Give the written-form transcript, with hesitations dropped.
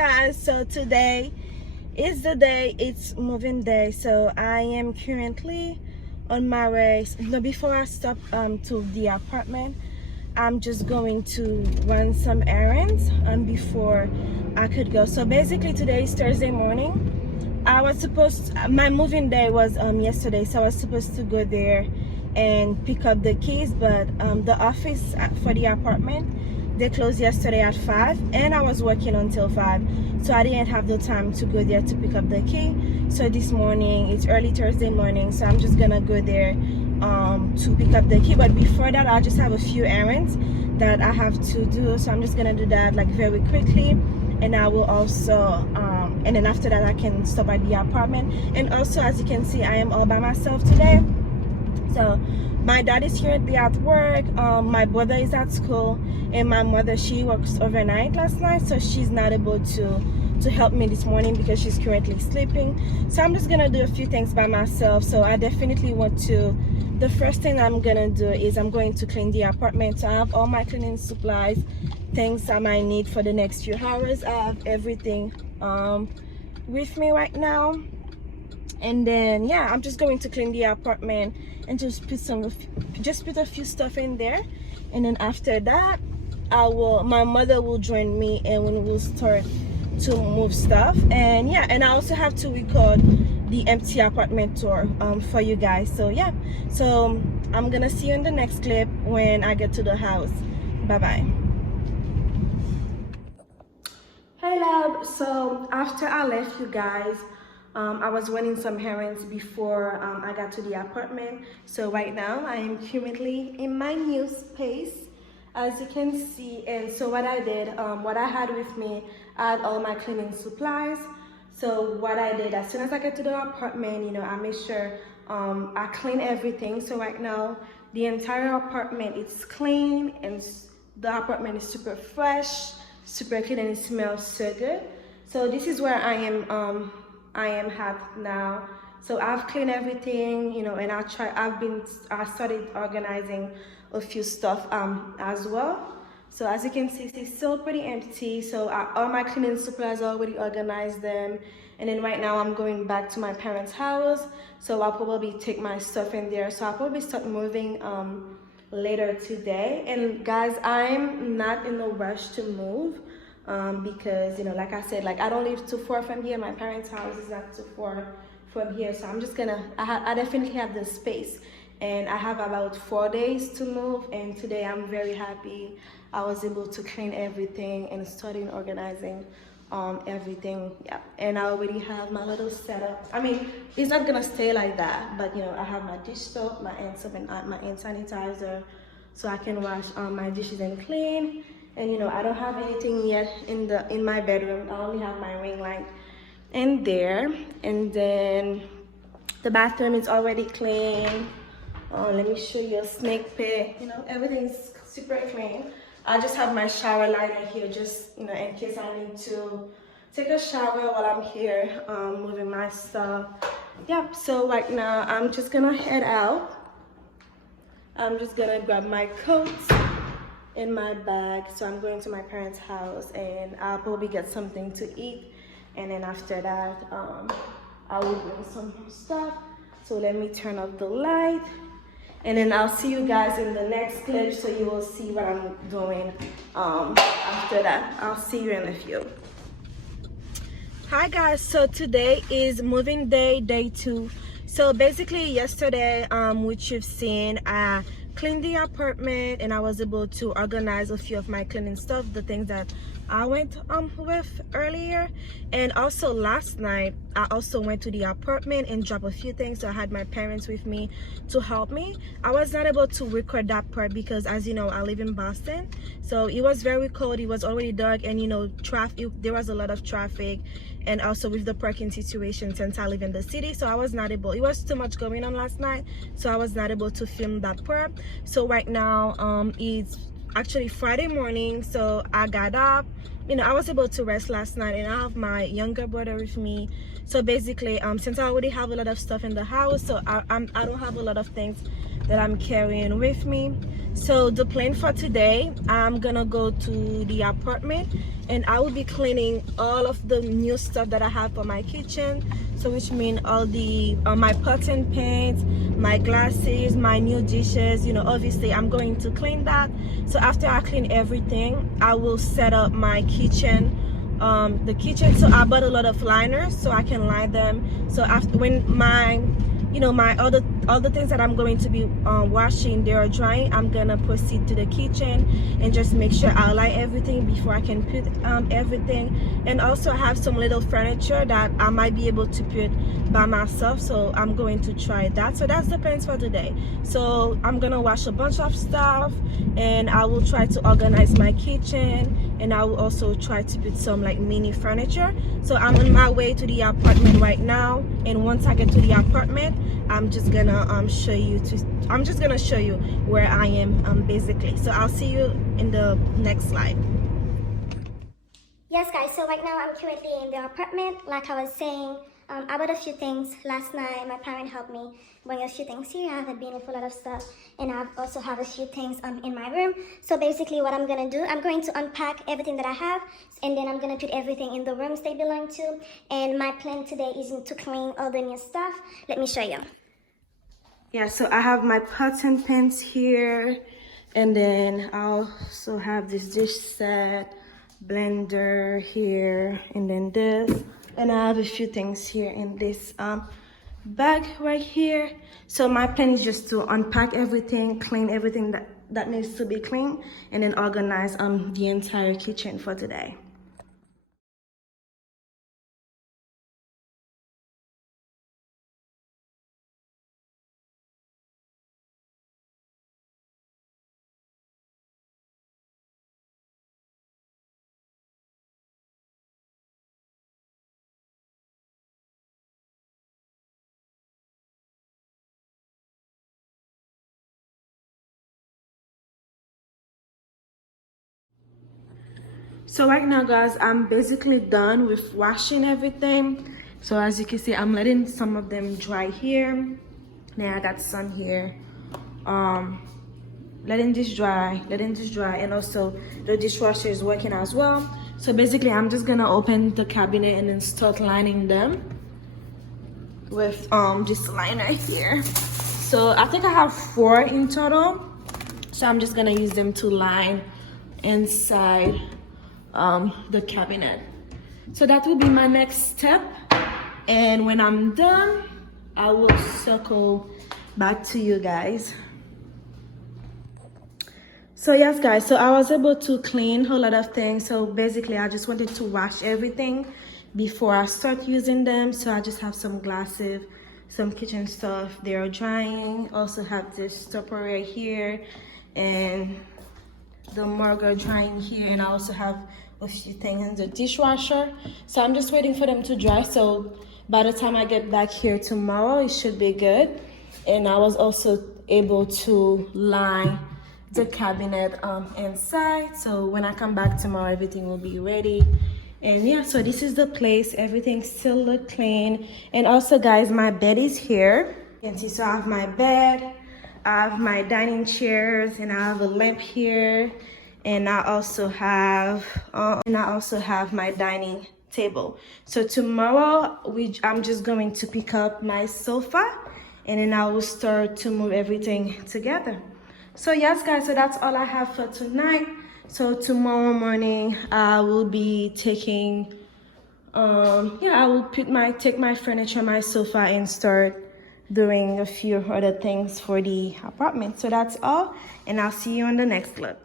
guys, so today is the day, it's moving day. So I am currently on my way. No, before I stop to the apartment, I'm just going to run some errands before I could go. So basically today is Thursday morning. My moving day was yesterday, so I was supposed to go there and pick up the keys, but the office for the apartment, they closed yesterday at 5 and I was working until 5, so I didn't have the time to go there to pick up the key. So this morning, it's early Thursday morning, so I'm just gonna go there to pick up the key. But before that, I just have a few errands that I have to do, so I'm just gonna do that like very quickly, and I will also and then after that I can stop by the apartment. And also, as you can see, I am all by myself today. So my dad is currently at work, my brother is at school, and my mother, she works overnight last night, so she's not able to help me this morning because she's currently sleeping. So I'm just gonna do a few things by myself. So I definitely want to, the first thing I'm gonna do is I'm going to clean the apartment. So I have all my cleaning supplies, things I might need for the next few hours. I have everything with me right now. And then yeah, I'm just going to clean the apartment and just put a few stuff in there. And then after that, my mother will join me and we will start to move stuff. And yeah, and I also have to record the empty apartment tour for you guys. So yeah, so I'm gonna see you in the next clip when I get to the house. Bye bye. Hey love, so after I left you guys, I was running some errands before I got to the apartment. So right now I am currently in my new space, as you can see. And so what I did, what I had with me, I had all my cleaning supplies. So what I did, as soon as I get to the apartment, you know, I make sure I clean everything. So right now the entire apartment is clean and the apartment is super fresh, super clean, and it smells so good. So this is where I am at now. So I've cleaned everything, you know, and I started organizing a few stuff as well. So as you can see, it's still pretty empty. So all my cleaning supplies, I already organized them. And then right now I'm going back to my parents' house, so I'll probably take my stuff in there. So I'll probably start moving later today. And guys, I'm not in a rush to move because, you know, like I said, like I don't live too far from here. My parents' house is not too far from here, so I'm just gonna, I definitely have the space, and I have about 4 days to move. And today I'm very happy I was able to clean everything and starting organizing everything. Yeah, and I already have my little setup. I mean, it's not gonna stay like that, but you know, I have my dish soap, my hand soap, and my hand sanitizer, so I can wash my dishes and clean. And you know, I don't have anything yet in my bedroom. I only have my ring light in there. And then the bathroom is already clean. Let me show you a sneak peek. You know, everything's super clean. I just have my shower lighter here, just, you know, in case I need to take a shower while I'm here moving my stuff. Yep, so right now I'm just gonna head out. I'm just gonna grab my coat in my bag. So I'm going to my parents' house, and I'll probably get something to eat, and then after that I will bring some stuff. So let me turn off the light, and then I'll see you guys in the next clip, so you will see what I'm doing after that. I'll see you in a few. Hi guys, so today is moving day, day 2. So basically yesterday, which you've seen, I cleaned the apartment and I was able to organize a few of my cleaning stuff, the things that I went with earlier. And also last night I also went to the apartment and dropped a few things. So I had my parents with me to help me. I was not able to record that part because, as you know, I live in Boston, so it was very cold, it was already dark, and you know, there was a lot of traffic, and also with the parking situation since I live in the city. So I was not able, it was too much going on last night, so I was not able to film that part. So right now it's actually Friday morning, so I got up, you know, I was able to rest last night, and I have my younger brother with me. So basically since I already have a lot of stuff in the house, so I don't have a lot of things that I'm carrying with me. So the plan for today, I'm gonna go to the apartment and I will be cleaning all of the new stuff that I have for my kitchen. So which means all the my pots and pans, my glasses, my new dishes, you know, obviously I'm going to clean that. So after I clean everything, I will set up my kitchen, the kitchen. So I bought a lot of liners so I can line them. So after, when my, you know, my all the things that I'm going to be washing, they are drying, I'm gonna proceed to the kitchen and just make sure I line everything before I can put everything. And also I have some little furniture that I might be able to put by myself, so I'm going to try that. So that's the plans for today. So I'm gonna wash a bunch of stuff, and I will try to organize my kitchen, and I will also try to put some like mini furniture. So I'm on my way to the apartment right now, and once I get to the apartment, I'm just gonna show you where I am basically. So I'll see you in the next slide. Yes guys, so right now I'm currently in the apartment. Like I was saying, I bought a few things last night. My parents helped me bring a few things here. I have a bin with a lot of stuff, and I also have a few things in my room. So basically what I'm gonna do, I'm going to unpack everything that I have, and then I'm gonna put everything in the rooms they belong to. And my plan today is to clean all the new stuff. Let me show you. Yeah, so I have my pots and pans here, and then I also have this dish set, blender here, and then this, and I have a few things here in this bag right here. So my plan is just to unpack everything, clean everything that needs to be cleaned, and then organize the entire kitchen for today. So right now guys, I'm basically done with washing everything. So as you can see, I'm letting some of them dry here. Then I got some here, letting this dry, and also the dishwasher is working as well. So basically I'm just gonna open the cabinet and then start lining them with this liner here. So I think I have 4 in total, so I'm just gonna use them to line inside the cabinet. So that will be my next step, and when I'm done, I will circle back to you guys. So yes guys, so I was able to clean a whole lot of things. So basically I just wanted to wash everything before I start using them. So I just have some glasses, some kitchen stuff, they are drying. Also have this Tupperware here, and the mug are drying here, and I also have a few things in the dishwasher. So I'm just waiting for them to dry, so by the time I get back here tomorrow, it should be good. And I was also able to line the cabinet inside, so when I come back tomorrow, everything will be ready. And yeah, so this is the place. Everything still look clean. And also guys, my bed is here. You can see, so I have my bed, I have my dining chairs, and I have a lamp here, and I also have my dining table. So tomorrow I'm just going to pick up my sofa, and then I will start to move everything together. So yes guys, so that's all I have for tonight. So tomorrow morning I will be taking I will take my furniture, my sofa, and start doing a few other things for the apartment. So that's all, and I'll see you on the next clip.